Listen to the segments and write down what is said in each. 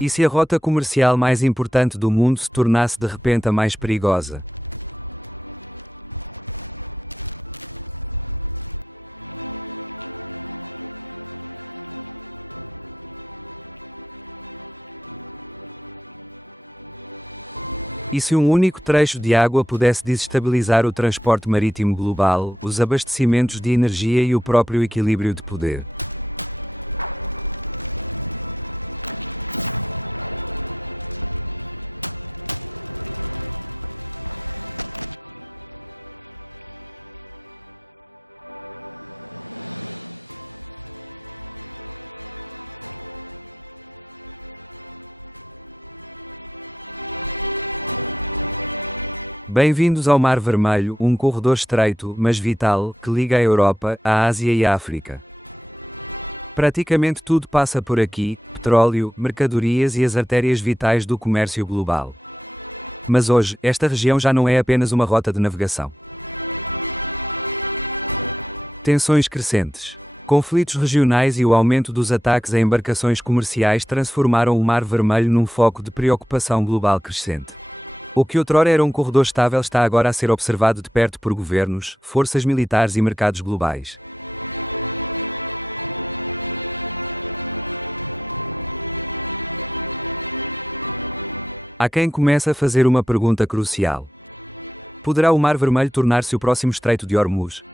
E se a rota comercial mais importante do mundo se tornasse de repente a mais perigosa? E se um único trecho de água pudesse desestabilizar o transporte marítimo global, os abastecimentos de energia e o próprio equilíbrio de poder? Bem-vindos ao Mar Vermelho, um corredor estreito, mas vital, que liga a Europa, a Ásia e a África. Praticamente tudo passa por aqui: petróleo, mercadorias e as artérias vitais do comércio global. Mas hoje, esta região já não é apenas uma rota de navegação. Tensões crescentes. Conflitos regionais e o aumento dos ataques a embarcações comerciais transformaram o Mar Vermelho num foco de preocupação global crescente. O que outrora era um corredor estável está agora a ser observado de perto por governos, forças militares e mercados globais. Há quem comece a fazer uma pergunta crucial. Poderá o Mar Vermelho tornar-se o próximo Estreito de Hormuz?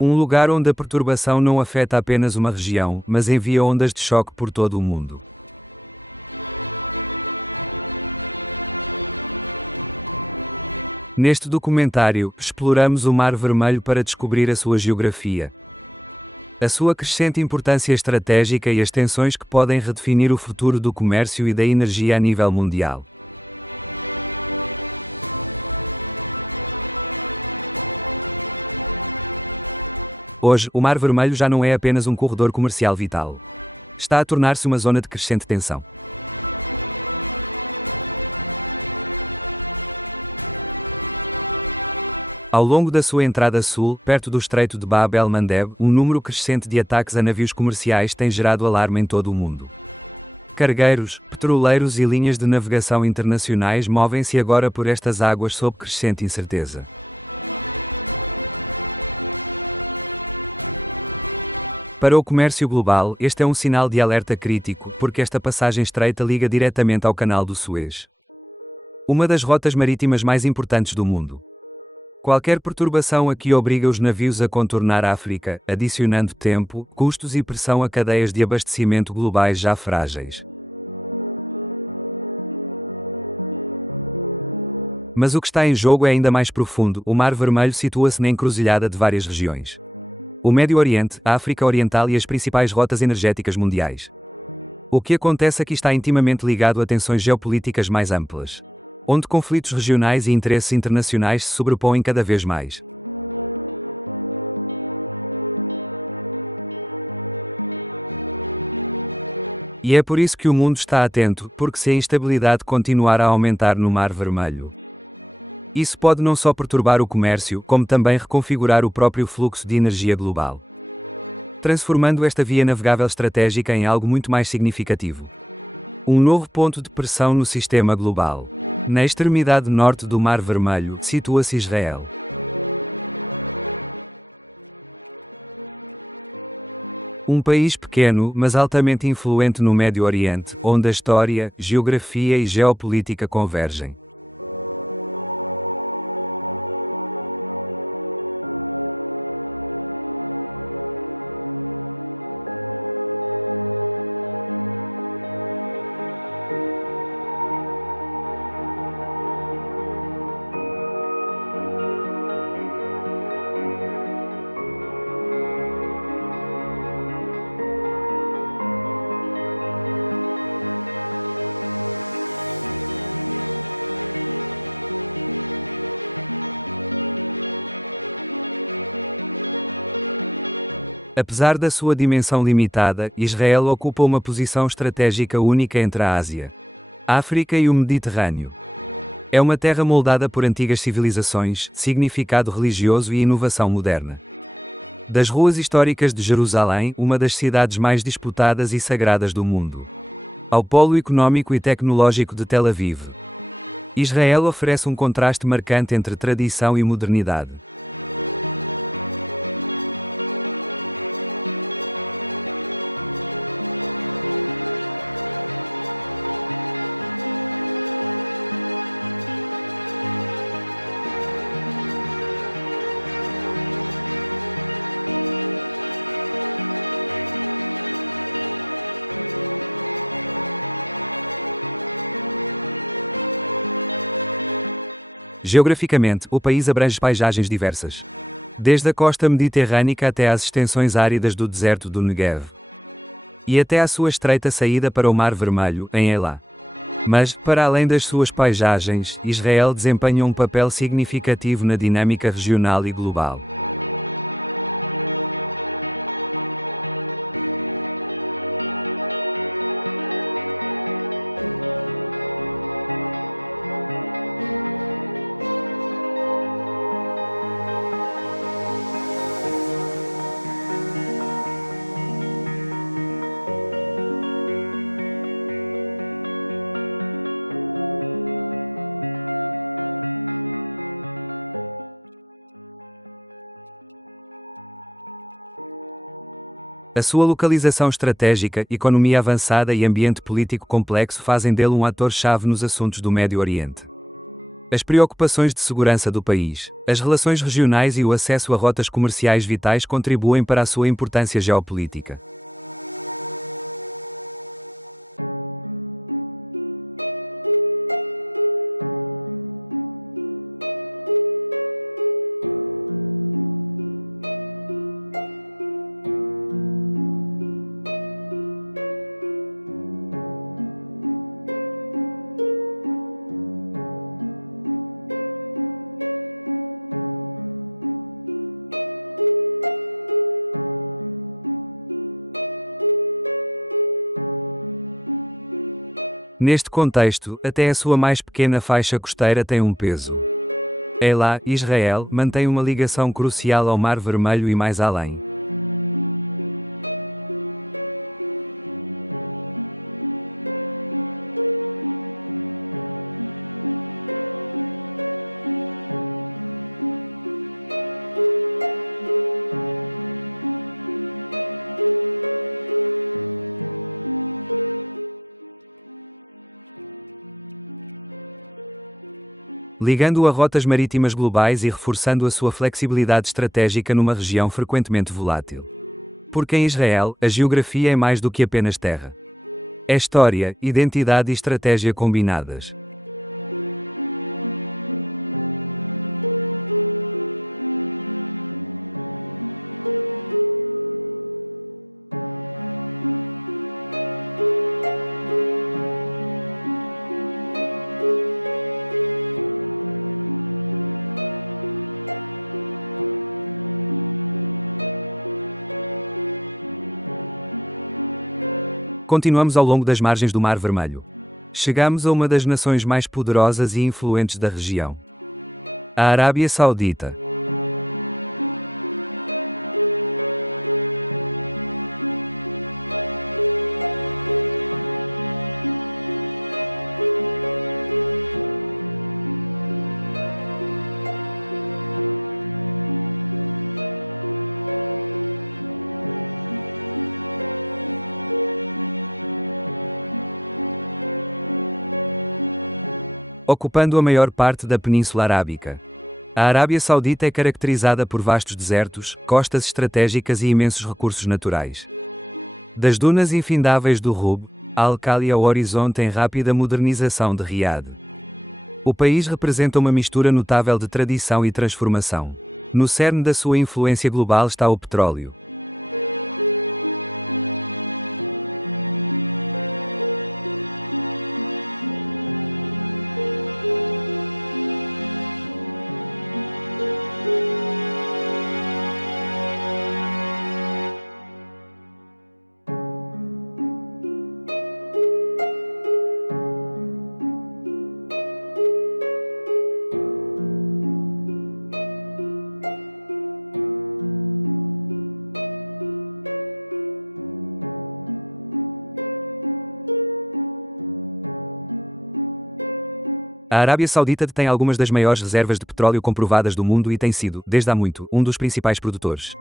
Um lugar onde a perturbação não afeta apenas uma região, mas envia ondas de choque por todo o mundo. Neste documentário, exploramos o Mar Vermelho para descobrir a sua geografia, a sua crescente importância estratégica e as tensões que podem redefinir o futuro do comércio e da energia a nível mundial. Hoje, o Mar Vermelho já não é apenas um corredor comercial vital. Está a tornar-se uma zona de crescente tensão. Ao longo da sua entrada sul, perto do Estreito de Bab el-Mandeb, um número crescente de ataques a navios comerciais tem gerado alarme em todo o mundo. Cargueiros, petroleiros e linhas de navegação internacionais movem-se agora por estas águas sob crescente incerteza. Para o comércio global, este é um sinal de alerta crítico, porque esta passagem estreita liga diretamente ao Canal do Suez, uma das rotas marítimas mais importantes do mundo. Qualquer perturbação aqui obriga os navios a contornar a África, adicionando tempo, custos e pressão a cadeias de abastecimento globais já frágeis. Mas o que está em jogo é ainda mais profundo. O Mar Vermelho situa-se na encruzilhada de várias regiões: o Médio Oriente, a África Oriental e as principais rotas energéticas mundiais. O que acontece aqui está intimamente ligado a tensões geopolíticas mais amplas, onde conflitos regionais e interesses internacionais se sobrepõem cada vez mais. E é por isso que o mundo está atento, porque se a instabilidade continuar a aumentar no Mar Vermelho, isso pode não só perturbar o comércio, como também reconfigurar o próprio fluxo de energia global, transformando esta via navegável estratégica em algo muito mais significativo: um novo ponto de pressão no sistema global. Na extremidade norte do Mar Vermelho, situa-se Israel. Um país pequeno, mas altamente influente no Médio Oriente, onde a história, geografia e geopolítica convergem. Apesar da sua dimensão limitada, Israel ocupa uma posição estratégica única entre a Ásia, África e o Mediterrâneo. É uma terra moldada por antigas civilizações, significado religioso e inovação moderna. Das ruas históricas de Jerusalém, uma das cidades mais disputadas e sagradas do mundo, ao polo econômico e tecnológico de Tel Aviv. Israel oferece um contraste marcante entre tradição e modernidade. Geograficamente, o país abrange paisagens diversas, desde a costa mediterrânica até às extensões áridas do deserto do Negev, e até à sua estreita saída para o Mar Vermelho, em Eilat. Mas, para além das suas paisagens, Israel desempenha um papel significativo na dinâmica regional e global. A sua localização estratégica, economia avançada e ambiente político complexo fazem dele um ator-chave nos assuntos do Médio Oriente. As preocupações de segurança do país, as relações regionais e o acesso a rotas comerciais vitais contribuem para a sua importância geopolítica. Neste contexto, até a sua mais pequena faixa costeira tem um peso. Eilat, Israel, mantém uma ligação crucial ao Mar Vermelho e mais além. Ligando-o a rotas marítimas globais e reforçando a sua flexibilidade estratégica numa região frequentemente volátil. Porque em Israel, a geografia é mais do que apenas terra. É história, identidade e estratégia combinadas. Continuamos ao longo das margens do Mar Vermelho. Chegamos a uma das nações mais poderosas e influentes da região: a Arábia Saudita. Ocupando a maior parte da Península Arábica. A Arábia Saudita é caracterizada por vastos desertos, costas estratégicas e imensos recursos naturais. Das dunas infindáveis do Rub, Al-Khali ao horizonte em rápida modernização de Riad. O país representa uma mistura notável de tradição e transformação. No cerne da sua influência global está o petróleo. A Arábia Saudita detém algumas das maiores reservas de petróleo comprovadas do mundo e tem sido, desde há muito, um dos principais produtores,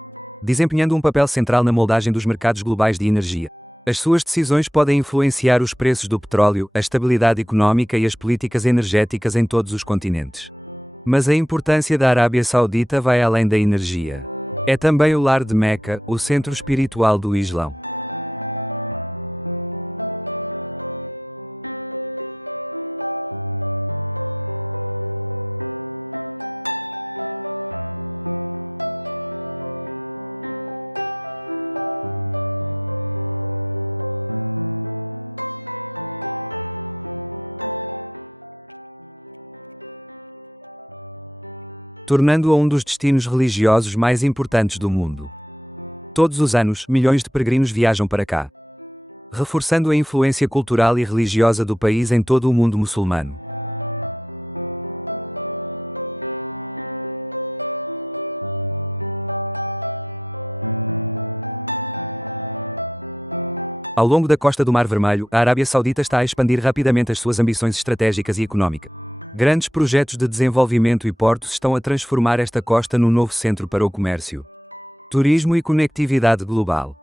desempenhando um papel central na moldagem dos mercados globais de energia. As suas decisões podem influenciar os preços do petróleo, a estabilidade económica e as políticas energéticas em todos os continentes. Mas a importância da Arábia Saudita vai além da energia. É também o lar de Meca, o centro espiritual do Islão. Tornando-a um dos destinos religiosos mais importantes do mundo. Todos os anos, milhões de peregrinos viajam para cá, reforçando a influência cultural e religiosa do país em todo o mundo muçulmano. Ao longo da costa do Mar Vermelho, a Arábia Saudita está a expandir rapidamente as suas ambições estratégicas e económicas. Grandes projetos de desenvolvimento e portos estão a transformar esta costa num novo centro para o comércio, turismo e conectividade global,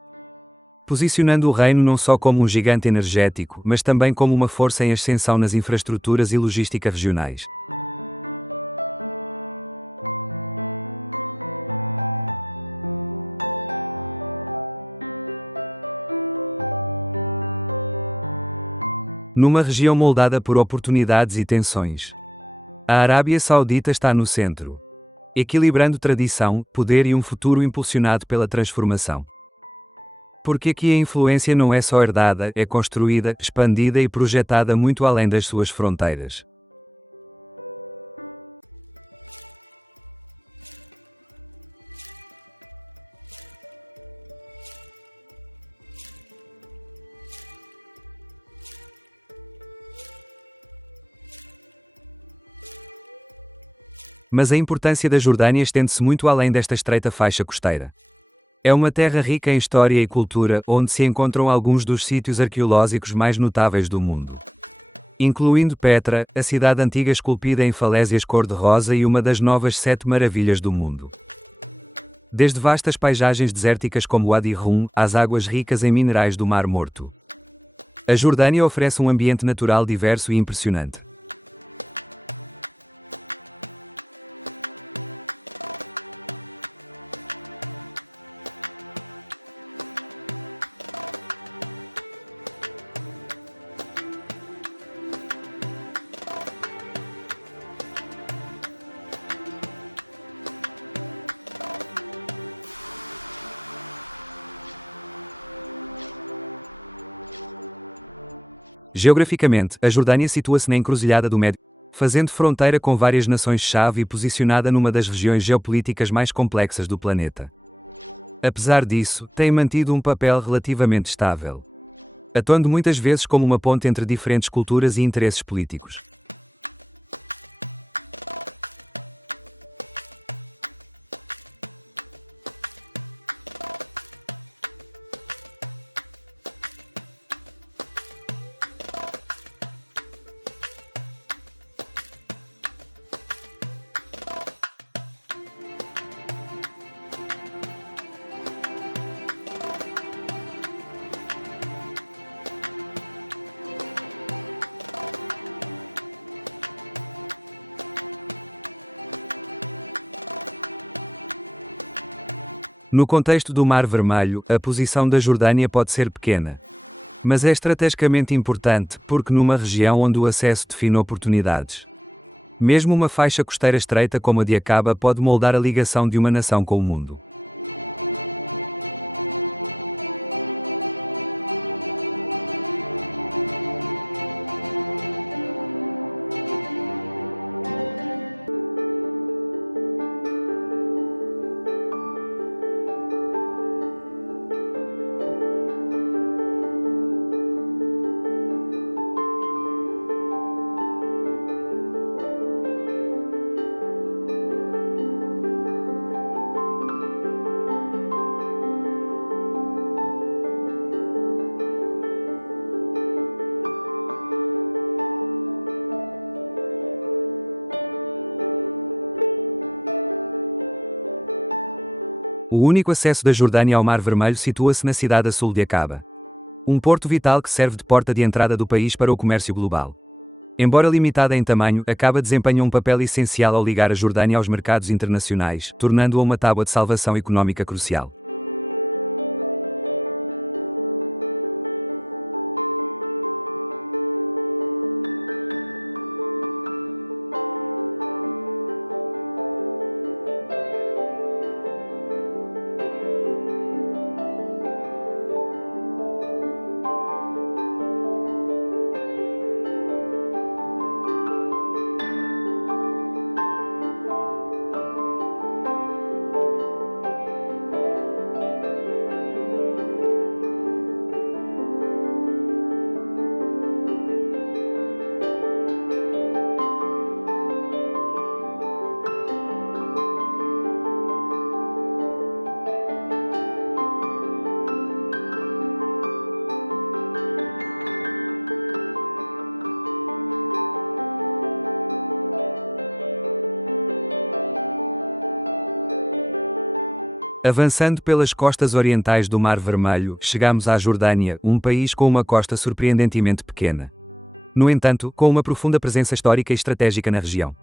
posicionando o reino não só como um gigante energético, mas também como uma força em ascensão nas infraestruturas e logística regionais. Numa região moldada por oportunidades e tensões, a Arábia Saudita está no centro, equilibrando tradição, poder e um futuro impulsionado pela transformação. Porque aqui a influência não é só herdada, é construída, expandida e projetada muito além das suas fronteiras. Mas a importância da Jordânia estende-se muito além desta estreita faixa costeira. É uma terra rica em história e cultura, onde se encontram alguns dos sítios arqueológicos mais notáveis do mundo, incluindo Petra, a cidade antiga esculpida em falésias cor-de-rosa e uma das novas 7 maravilhas do mundo. Desde vastas paisagens desérticas como Wadi Rum, às águas ricas em minerais do Mar Morto, a Jordânia oferece um ambiente natural diverso e impressionante. Geograficamente, a Jordânia situa-se na encruzilhada do Médio, fazendo fronteira com várias nações-chave e posicionada numa das regiões geopolíticas mais complexas do planeta. Apesar disso, tem mantido um papel relativamente estável, atuando muitas vezes como uma ponte entre diferentes culturas e interesses políticos. No contexto do Mar Vermelho, a posição da Jordânia pode ser pequena, mas é estrategicamente importante, porque numa região onde o acesso define oportunidades, mesmo uma faixa costeira estreita como a de Aqaba pode moldar a ligação de uma nação com o mundo. O único acesso da Jordânia ao Mar Vermelho situa-se na cidade a sul de Aqaba. Um porto vital que serve de porta de entrada do país para o comércio global. Embora limitada em tamanho, Aqaba desempenha um papel essencial ao ligar a Jordânia aos mercados internacionais, tornando-a uma tábua de salvação económica crucial. Avançando pelas costas orientais do Mar Vermelho, chegamos à Jordânia, um país com uma costa surpreendentemente pequena. No entanto, com uma profunda presença histórica e estratégica na região.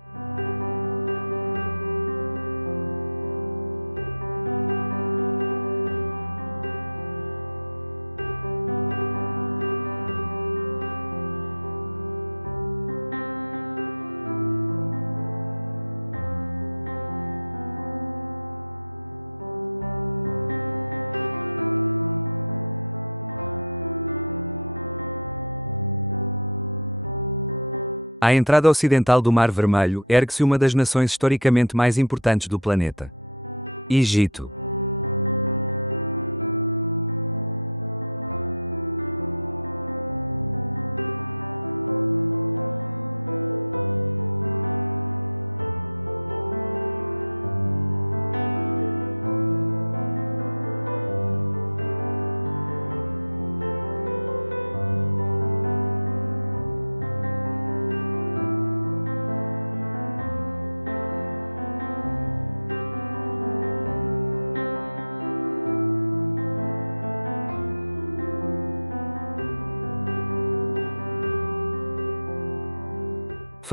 À entrada ocidental do Mar Vermelho, ergue-se uma das nações historicamente mais importantes do planeta: Egito.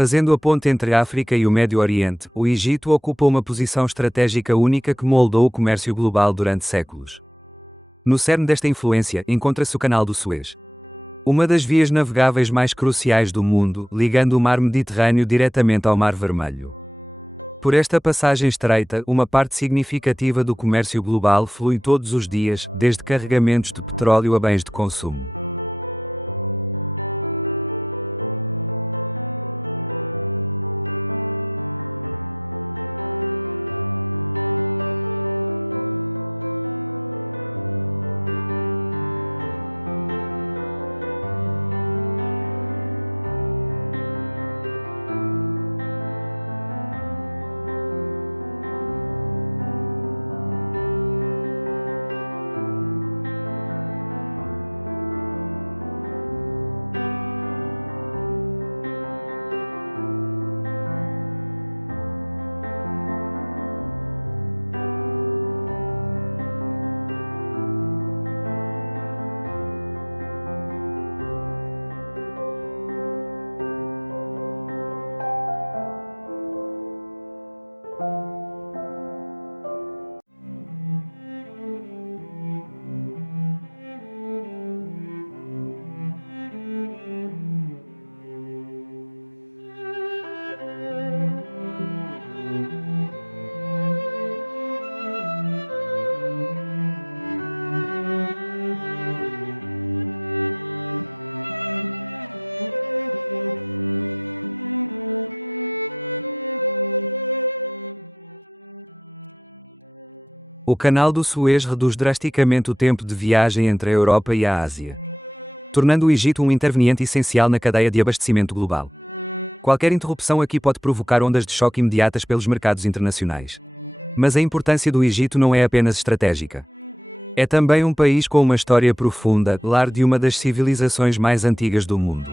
Fazendo a ponte entre a África e o Médio Oriente, o Egito ocupa uma posição estratégica única que moldou o comércio global durante séculos. No cerne desta influência encontra-se o Canal do Suez. Uma das vias navegáveis mais cruciais do mundo, ligando o Mar Mediterrâneo diretamente ao Mar Vermelho. Por esta passagem estreita, uma parte significativa do comércio global flui todos os dias, desde carregamentos de petróleo a bens de consumo. O Canal do Suez reduz drasticamente o tempo de viagem entre a Europa e a Ásia, tornando o Egito um interveniente essencial na cadeia de abastecimento global. Qualquer interrupção aqui pode provocar ondas de choque imediatas pelos mercados internacionais. Mas a importância do Egito não é apenas estratégica. É também um país com uma história profunda, lar de uma das civilizações mais antigas do mundo.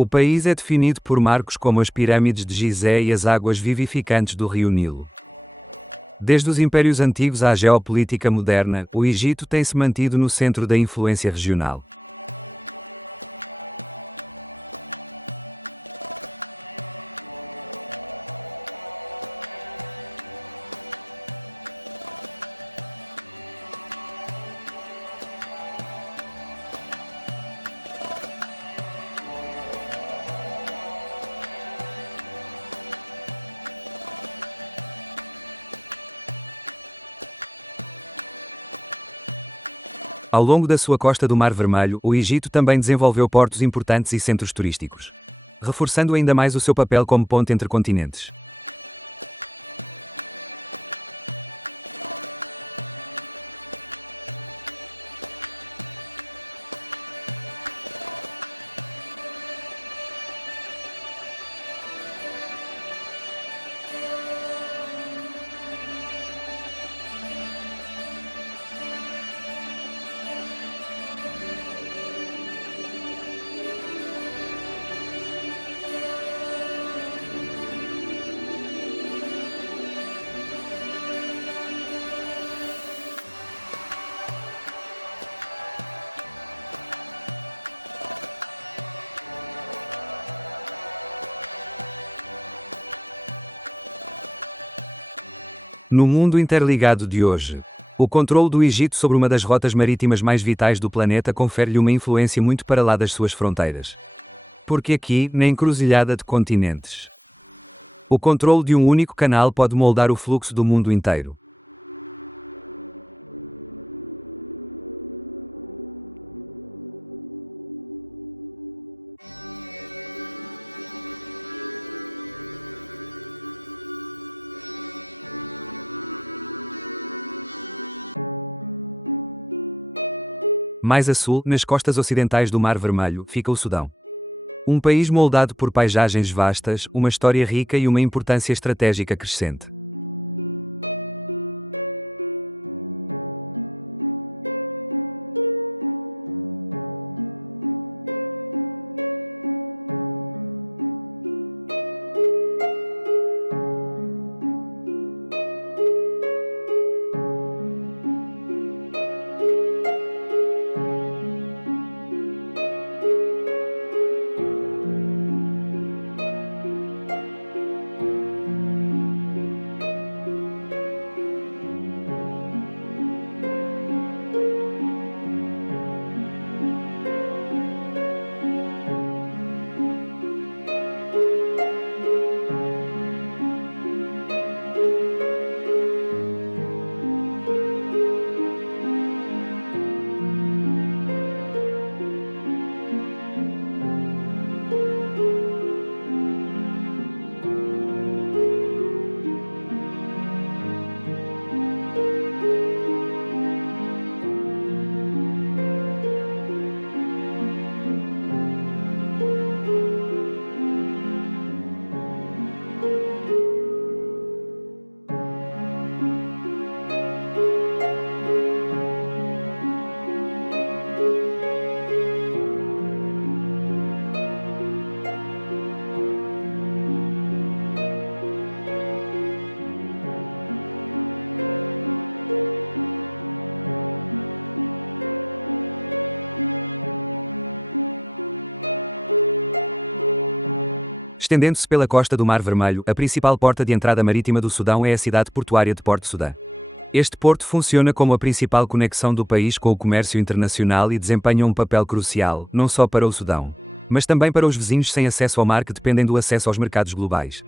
O país é definido por marcos como as pirâmides de Gizé e as águas vivificantes do rio Nilo. Desde os impérios antigos à geopolítica moderna, o Egito tem-se mantido no centro da influência regional. Ao longo da sua costa do Mar Vermelho, o Egito também desenvolveu portos importantes e centros turísticos, reforçando ainda mais o seu papel como ponte entre continentes. No mundo interligado de hoje, o controle do Egito sobre uma das rotas marítimas mais vitais do planeta confere-lhe uma influência muito para lá das suas fronteiras. Porque aqui, na encruzilhada de continentes, o controle de um único canal pode moldar o fluxo do mundo inteiro. Mais a sul, nas costas ocidentais do Mar Vermelho, fica o Sudão. Um país moldado por paisagens vastas, uma história rica e uma importância estratégica crescente. Estendendo-se pela costa do Mar Vermelho, a principal porta de entrada marítima do Sudão é a cidade portuária de Porto Sudã. Este porto funciona como a principal conexão do país com o comércio internacional e desempenha um papel crucial, não só para o Sudão, mas também para os vizinhos sem acesso ao mar que dependem do acesso aos mercados globais.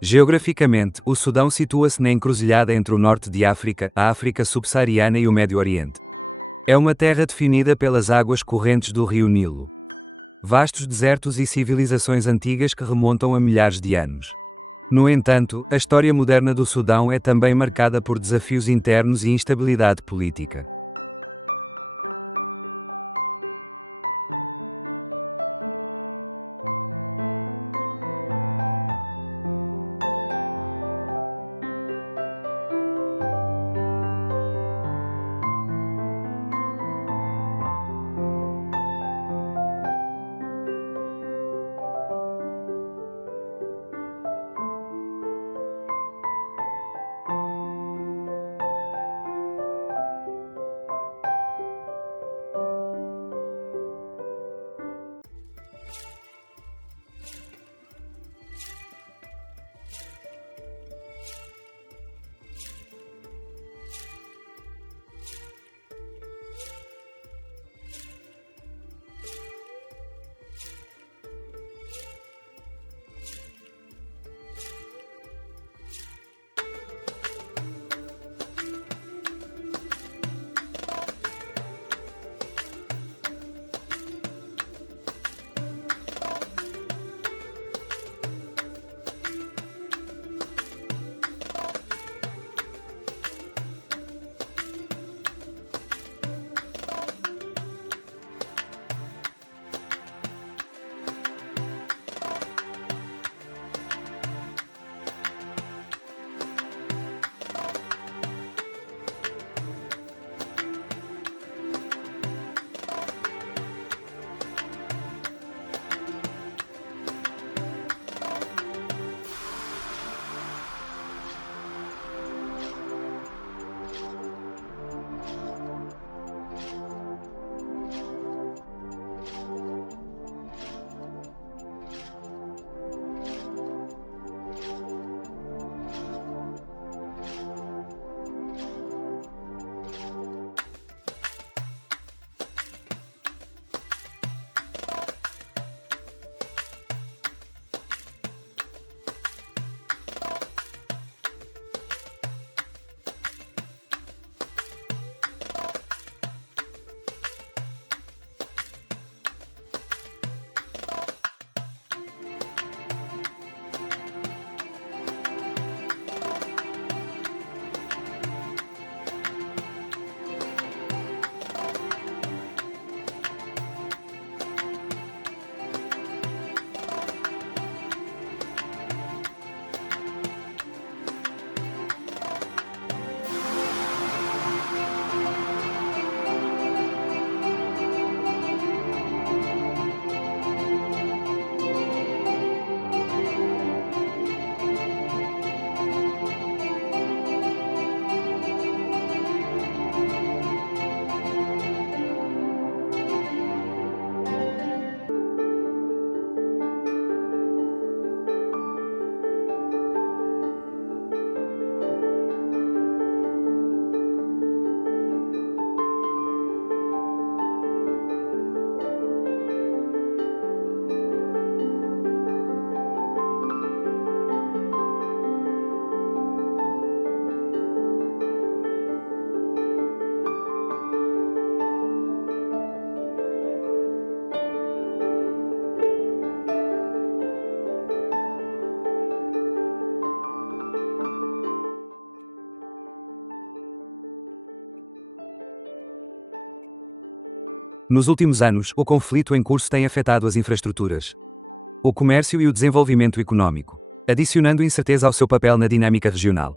Geograficamente, o Sudão situa-se na encruzilhada entre o norte de África, a África subsaariana e o Médio Oriente. É uma terra definida pelas águas correntes do rio Nilo. Vastos desertos e civilizações antigas que remontam a milhares de anos. No entanto, a história moderna do Sudão é também marcada por desafios internos e instabilidade política. Nos últimos anos, o conflito em curso tem afetado as infraestruturas, o comércio e o desenvolvimento econômico, adicionando incerteza ao seu papel na dinâmica regional.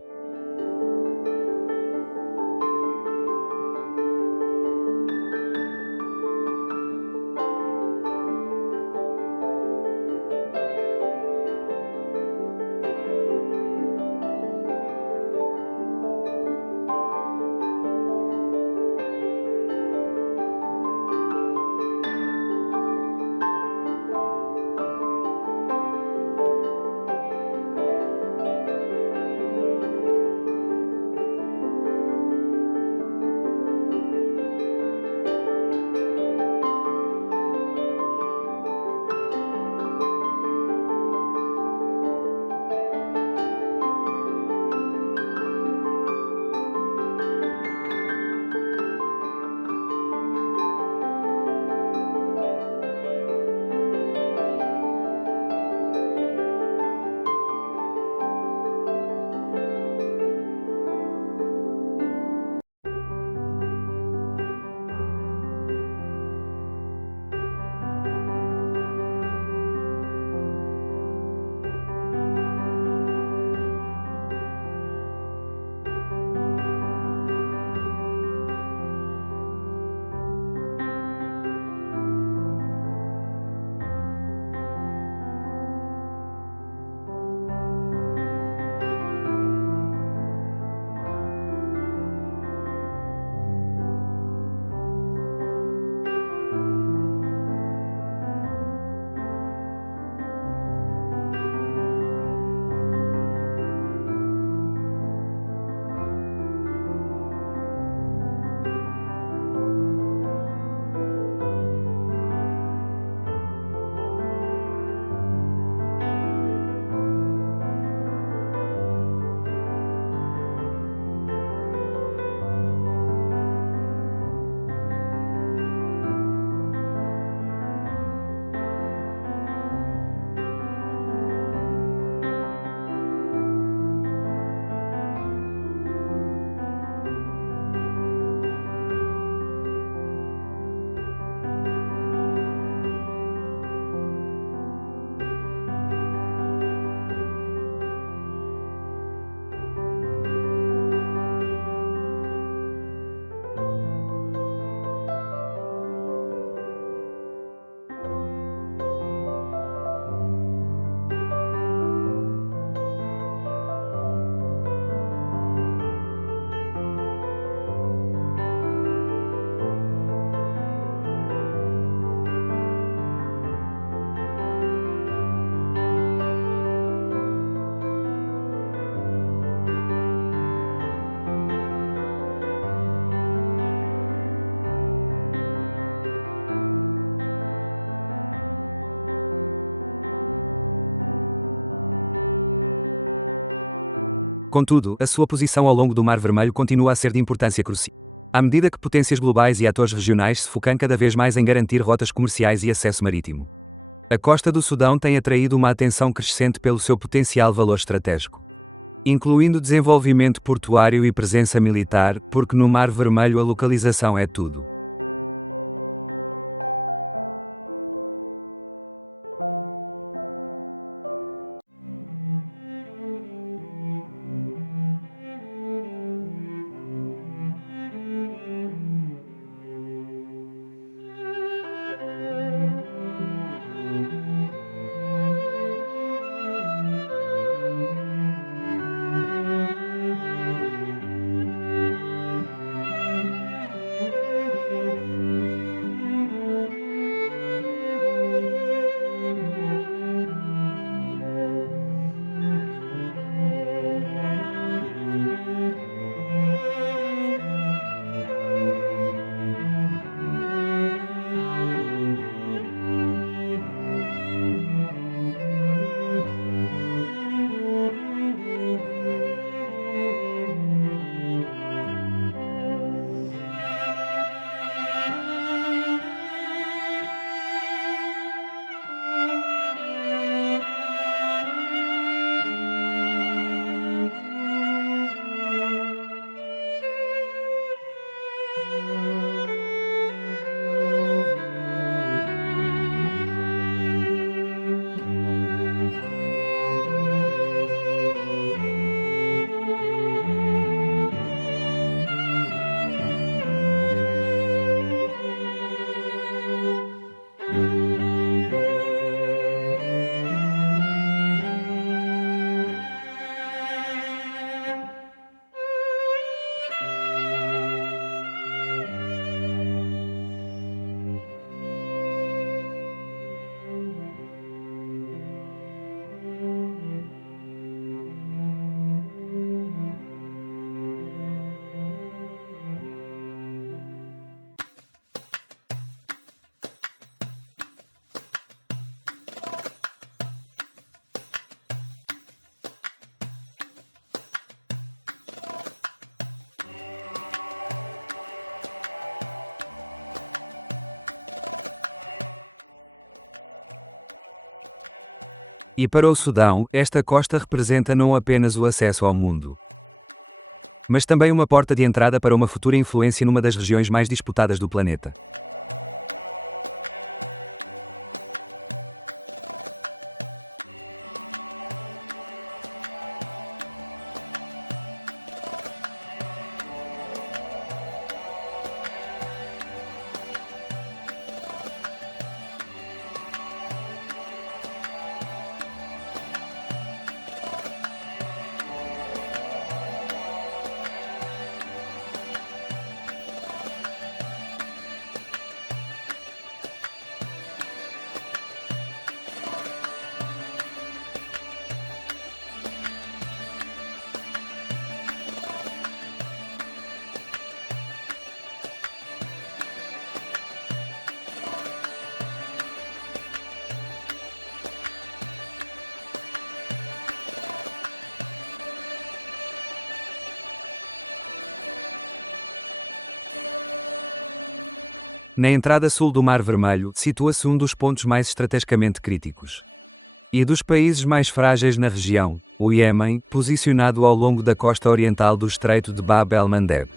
Contudo, a sua posição ao longo do Mar Vermelho continua a ser de importância crucial. À medida que potências globais e atores regionais se focam cada vez mais em garantir rotas comerciais e acesso marítimo, a costa do Sudão tem atraído uma atenção crescente pelo seu potencial valor estratégico, incluindo desenvolvimento portuário e presença militar, porque no Mar Vermelho a localização é tudo. E para o Sudão, esta costa representa não apenas o acesso ao mundo, mas também uma porta de entrada para uma futura influência numa das regiões mais disputadas do planeta. Na entrada sul do Mar Vermelho, situa-se um dos pontos mais estrategicamente críticos e dos países mais frágeis na região, o Iêmen, posicionado ao longo da costa oriental do Estreito de Bab el-Mandeb.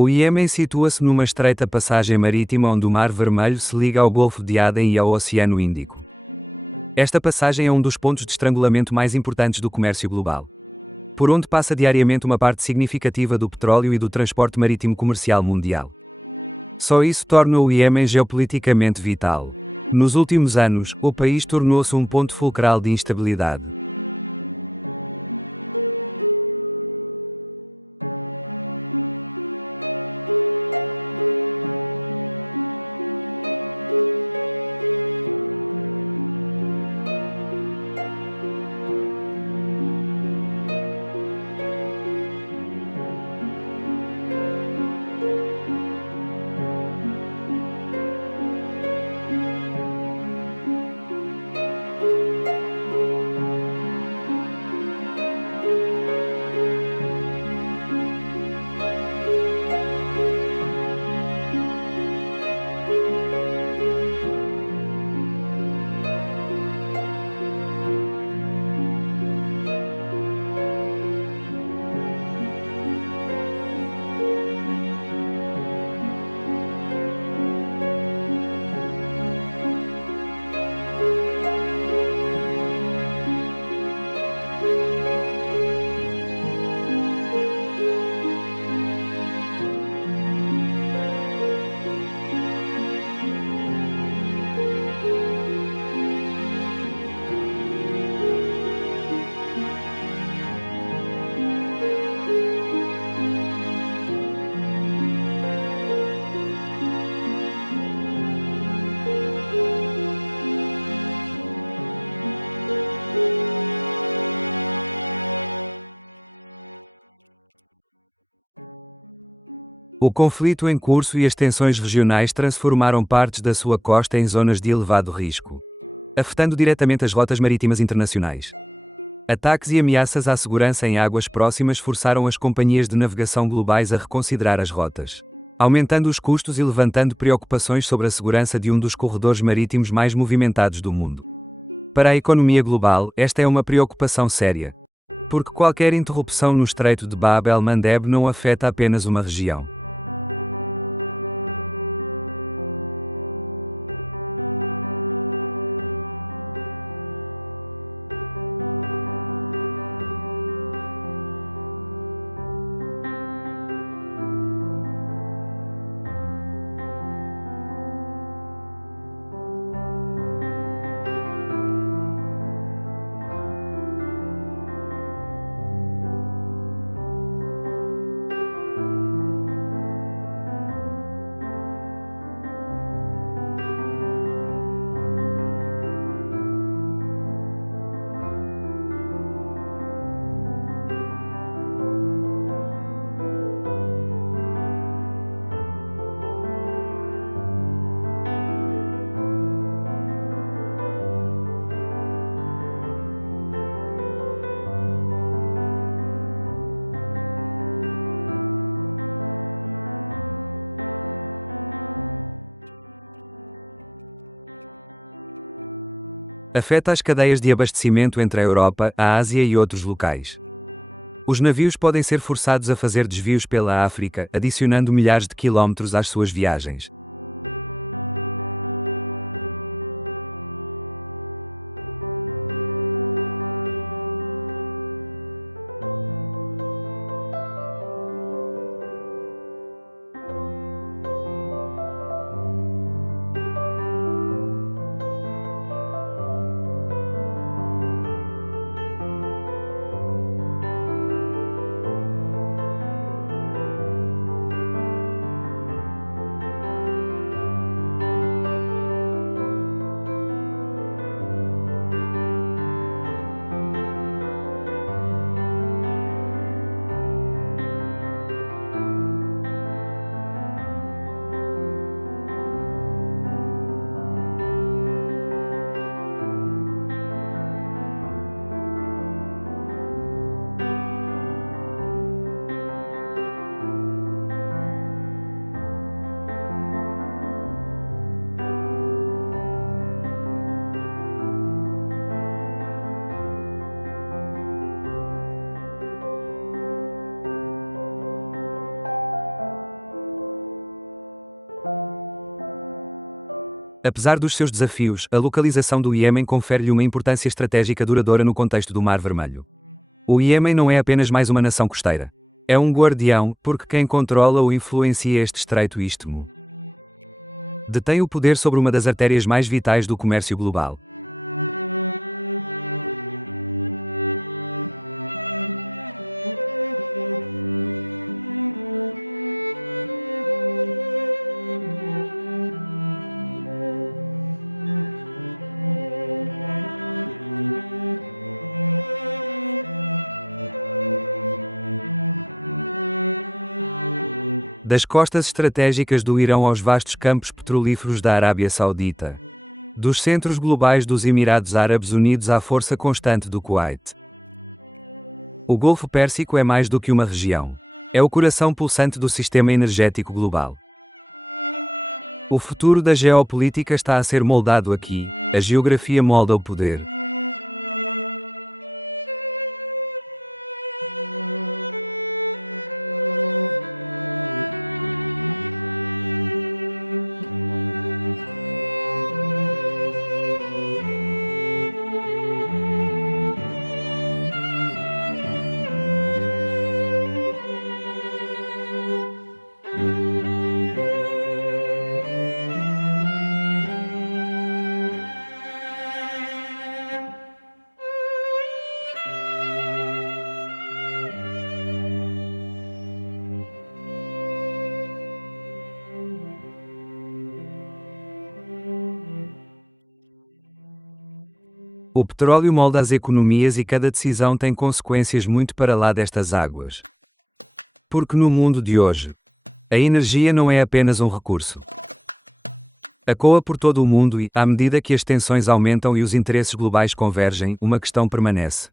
O Iêmen situa-se numa estreita passagem marítima onde o Mar Vermelho se liga ao Golfo de Aden e ao Oceano Índico. Esta passagem é um dos pontos de estrangulamento mais importantes do comércio global, por onde passa diariamente uma parte significativa do petróleo e do transporte marítimo comercial mundial. Só isso torna o Iêmen geopoliticamente vital. Nos últimos anos, o país tornou-se um ponto fulcral de instabilidade. O conflito em curso e as tensões regionais transformaram partes da sua costa em zonas de elevado risco, afetando diretamente as rotas marítimas internacionais. Ataques e ameaças à segurança em águas próximas forçaram as companhias de navegação globais a reconsiderar as rotas, aumentando os custos e levantando preocupações sobre a segurança de um dos corredores marítimos mais movimentados do mundo. Para a economia global, esta é uma preocupação séria, porque qualquer interrupção no Estreito de Bab el-Mandeb não afeta apenas uma região. Afeta as cadeias de abastecimento entre a Europa, a Ásia e outros locais. Os navios podem ser forçados a fazer desvios pela África, adicionando milhares de quilómetros às suas viagens. Apesar dos seus desafios, a localização do Iêmen confere-lhe uma importância estratégica duradoura no contexto do Mar Vermelho. O Iêmen não é apenas mais uma nação costeira. É um guardião, porque quem controla ou influencia este estreito istmo detém o poder sobre uma das artérias mais vitais do comércio global. Das costas estratégicas do Irão aos vastos campos petrolíferos da Arábia Saudita. Dos centros globais dos Emirados Árabes Unidos à força constante do Kuwait. O Golfo Pérsico é mais do que uma região. É o coração pulsante do sistema energético global. O futuro da geopolítica está a ser moldado aqui. A geografia molda o poder. O petróleo molda as economias e cada decisão tem consequências muito para lá destas águas. Porque no mundo de hoje, a energia não é apenas um recurso. Ecoa por todo o mundo e, à medida que as tensões aumentam e os interesses globais convergem, uma questão permanece.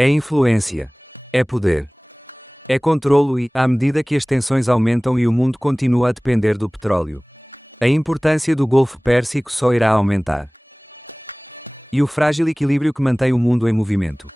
É influência. É poder. É controlo e, à medida que as tensões aumentam e o mundo continua a depender do petróleo, a importância do Golfo Pérsico só irá aumentar. E o frágil equilíbrio que mantém o mundo em movimento.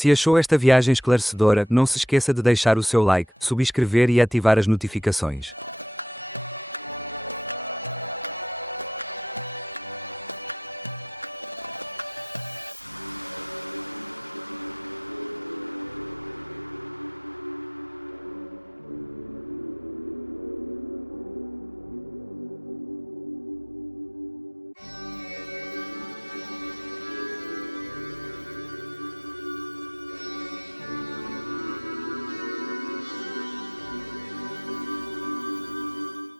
Se achou esta viagem esclarecedora, não se esqueça de deixar o seu like, subscrever e ativar as notificações.